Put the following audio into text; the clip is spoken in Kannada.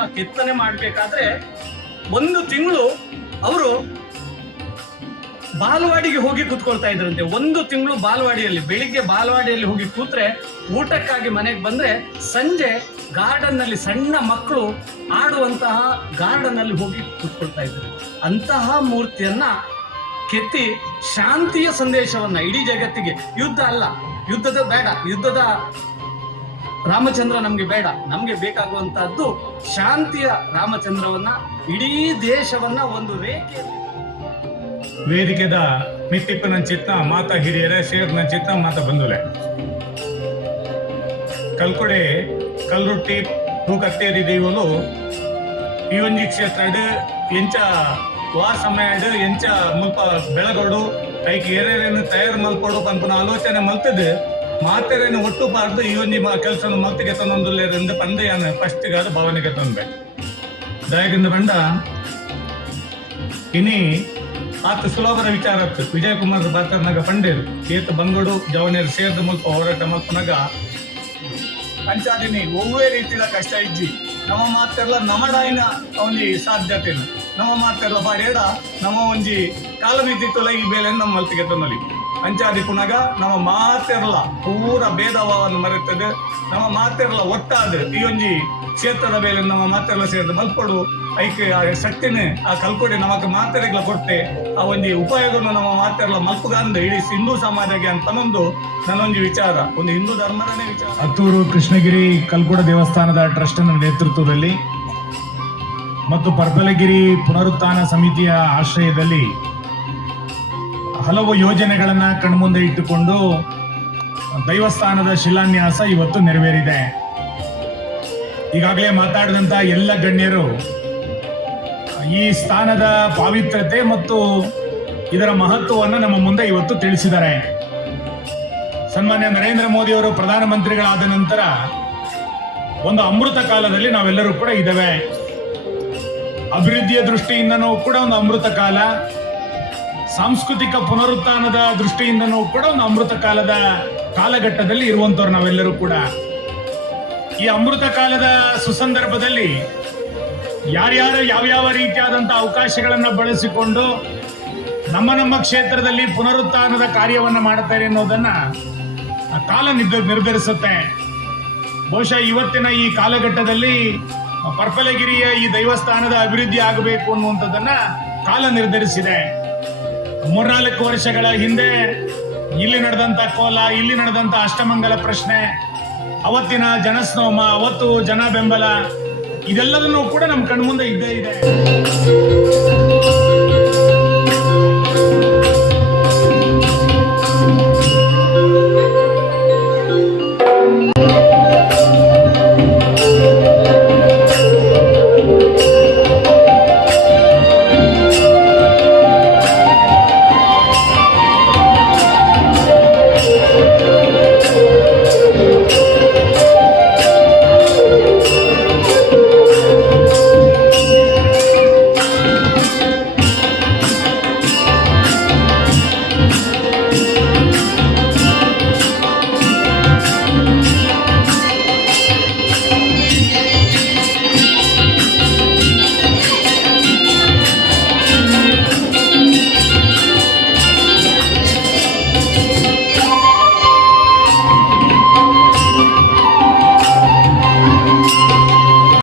ಮೂರ್ತಿಯನ್ನ ಕೆತ್ತನೆ ಮಾಡಬೇಕಾದ್ರೆ 1 ತಿಂಗಳು ಅವರು ಬಾಲವಾಡಿಗೆ ಹೋಗಿ ಕೂತ್ಕೊಳ್ತಾ ಇದ್ರಂತೆ. 1 ತಿಂಗಳು ಬಾಲವಾಡಿಯಲ್ಲಿ, ಬೆಳಿಗ್ಗೆ ಬಾಲವಾಡಿಯಲ್ಲಿ ಹೋಗಿ ಕೂತ್ರೆ ಊಟಕ್ಕಾಗಿ ಮನೆಗೆ ಬಂದ್ರೆ ಸಂಜೆ ಗಾರ್ಡನ್ ನಲ್ಲಿ ಸಣ್ಣ ಮಕ್ಕಳು ಆಡುವಂತಹ ಗಾರ್ಡನ್ ಅಲ್ಲಿ ಹೋಗಿ ಕೂತ್ಕೊಳ್ತಾ ಇದ್ರು. ಅಂತಹ ಮೂರ್ತಿಯನ್ನ ಕೆತ್ತಿ ಶಾಂತಿಯ ಸಂದೇಶವನ್ನ ಇಡೀ ಜಗತ್ತಿಗೆ, ಯುದ್ಧ ಅಲ್ಲ, ಯುದ್ಧದ ಬೇಡ, ಯುದ್ಧದ ರಾಮಚಂದ್ರ ನಮ್ಗೆ ಬೇಡ, ನಮ್ಗೆ ಬೇಕಾಗುವಂತಹದ್ದು ಶಾಂತಿಯ ರಾಮಚಂದ್ರವನ್ನ, ಇಡೀ ದೇಶವನ್ನ ಒಂದು ರೇಖೆಯಲ್ಲಿ. ವೇದಿಕೆದ ನಿತ್ತಿಪ್ಪನ ಚಿತ್ತ ಮಾತ ಹಿರಿಯರ ಶೇರ್ನ ಚಿತ್ತ ಮಾತ ಬಂದುಲೆ ಕಲ್ಕೊಡೆ ಕಲ್ರೊಟ್ಟಿ ತೂಕತ್ತೇರಿ ದೈವಲು ಈ ಒಂಜಿ ಕ್ಷೇತ್ರ ಎಂಚ ವಾ ಸಮಯ ಎಂಚ ಮುಲ್ಪ ಬೆಳಗೋಡು ಐಕ್ ಏನೇನು ತಯಾರು ಮಲ್ಕೊಡು ಪನ್ಪುನ ಆಲೋಚನೆ ಮಲ್ತದ್ದು ಮಾತೆರೇನು ಒಟ್ಟು ಪಾರ್ದು ಈ ಒಂಜಿ ಕೆಲಸ ಮಲ್ತಿಗೆ ತಂದೊಂದುಲ್ಲೇರಿಂದ ಪಂದೆಯನ್ನು ಫಸ್ಟಿಗಾದ ಭಾವನೆಗೆ ತಂದೆ ದಯಗಿಂದ ಬಂಡ ಇನಿ ಆತ ಸುಲಭದ ವಿಚಾರ ವಿಜಯ್ ಕುಮಾರ್ ಬಾತರ್ನಾಗ ಪಂಡೇರು ಏತ ಬಂಗೋಡು ಜವನೇರು ಸೇರ್ದ ಮುಲ್ಪ ಹೋರಾಟ ಮಲ್ಪನಾಗ ಅಂಚಾದಿನಿ ಒವ್ವೇ ರೀತಿಯ ಕಷ್ಟ ಇಜ್ಜಿ ನಮ್ಮ ಮಾತೆಲ್ಲ ನಮಡಾಯಿನ ಒಂಜಿ ಸಾಧ್ಯತೆ ನಮ್ಮ ಮಾತೆಲ್ಲ ಬಾಡೇಡ ನಮ್ಮ ಒಂಜಿ ಕಾಲಮಿತಿ ತೊಲಗಿ ಬೇಲೆ ನಮ್ಮ ಮಲ್ತಿಗೆ ತಂದಲಿ ಅಂಚಾದಿ ಪುನಗ ನಮ್ಮ ಮಾತೆರ್ಲ ಪೂರ ಭೇದಭಾವವನ್ನು ಮರೆತದೆ, ನಮ್ಮ ಮಾತೆರ್ಲ ಒಟ್ಟಾದ ಈ ಒಂಜಿ ಕ್ಷೇತ್ರದ ಬೇಲೆ ನಮ್ಮ ಮಾತೆರ್ಲ ಸೇರಿದ ಮಲ್ಪಡು ಐಕೆ ಆ ಶಕ್ತಿನೇ ಆ ಕಲ್ಕೊಡೆ ನಮಕ್ ಮಾತೆರೆಗಳ ಕೊಡ್ತೆ ಆ ಒಂಜಿ ಉಪಯೋಗವನ್ನು ನಮ್ಮ ಮಾತೆರ್ಲ ಮಲ್ಪುಗಂದ ಇಡೀ ಹಿಂದೂ ಸಮಾಜಕ್ಕೆ ಅಂತನೊಂದು ನನ್ನೊಂದು ವಿಚಾರ, ಒಂದು ಹಿಂದೂ ಧರ್ಮದನೇ ವಿಚಾರ. ಹತ್ತೂರು ಕೃಷ್ಣಗಿರಿ ಕಲ್ಕೊಡ ದೇವಸ್ಥಾನದ ಟ್ರಸ್ಟ್ನ ನೇತೃತ್ವದಲ್ಲಿ ಮತ್ತು ಪರ್ಪಲಗಿರಿ ಪುನರುತ್ಥಾನ ಸಮಿತಿಯ ಆಶ್ರಯದಲ್ಲಿ ಹಲವು ಯೋಜನೆಗಳನ್ನ ಕಣ್ಮುಂದೆ ಇಟ್ಟುಕೊಂಡು ದೈವಸ್ಥಾನದ ಶಿಲಾನ್ಯಾಸ ಇವತ್ತು ನೆರವೇರಿದೆ. ಈಗಾಗಲೇ ಮಾತಾಡಿದಂತ ಎಲ್ಲ ಗಣ್ಯರು ಈ ಸ್ಥಾನದ ಪಾವಿತ್ರತೆ ಮತ್ತು ಇದರ ಮಹತ್ವವನ್ನು ನಮ್ಮ ಮುಂದೆ ಇವತ್ತು ತಿಳಿಸಿದ್ದಾರೆ. ಸನ್ಮಾನ್ಯ ನರೇಂದ್ರ ಮೋದಿ ಅವರು ಪ್ರಧಾನಮಂತ್ರಿಗಳಾದ ನಂತರ ಒಂದು ಅಮೃತ ಕಾಲದಲ್ಲಿ ನಾವೆಲ್ಲರೂ ಕೂಡ ಇದ್ದೇವೆ. ಅಭಿವೃದ್ಧಿಯ ದೃಷ್ಟಿಯಿಂದನೂ ಕೂಡ ಒಂದು ಅಮೃತ ಕಾಲ, ಸಾಂಸ್ಕೃತಿಕ ಪುನರುತ್ಥಾನದ ದೃಷ್ಟಿಯಿಂದನೂ ಕೂಡ ಒಂದು ಅಮೃತ ಕಾಲದ ಕಾಲಘಟ್ಟದಲ್ಲಿ ಇರುವಂತವ್ರು ನಾವೆಲ್ಲರೂ ಕೂಡ. ಈ ಅಮೃತ ಕಾಲದ ಸುಸಂದರ್ಭದಲ್ಲಿ ಯಾರ್ಯಾರು ಯಾವ್ಯಾವ ರೀತಿಯಾದಂತಹ ಅವಕಾಶಗಳನ್ನ ಬಳಸಿಕೊಂಡು ನಮ್ಮ ಕ್ಷೇತ್ರದಲ್ಲಿ ಪುನರುತ್ಥಾನದ ಕಾರ್ಯವನ್ನ ಮಾಡ್ತಾರೆ ಅನ್ನೋದನ್ನ ಕಾಲ ನಿರ್ಧರಿಸುತ್ತೆ. ಬಹುಶಃ ಇವತ್ತಿನ ಈ ಕಾಲಘಟ್ಟದಲ್ಲಿ ಪರ್ಪಲಗಿರಿಯ ಈ ದೈವಸ್ಥಾನದ ಅಭಿವೃದ್ಧಿ ಆಗಬೇಕು ಅನ್ನುವಂಥದ್ದನ್ನ ಕಾಲ ನಿರ್ಧರಿಸಿದೆ. 3-4 ವರ್ಷಗಳ ಹಿಂದೆ ಇಲ್ಲಿ ನಡೆದಂತ ಕೋಲ, ಇಲ್ಲಿ ನಡೆದಂತ ಅಷ್ಟಮಂಗಲ ಪ್ರಶ್ನೆ, ಅವತ್ತಿನ ಜನಸ್ನೋಮ, ಅವತ್ತು ಜನ ಬೆಂಬಲ, ಇದೆಲ್ಲದನ್ನೂ ಕೂಡ ನಮ್ಮ ಕಣ್ಮುಂದೆ ಇದ್ದೇ ಇದೆ.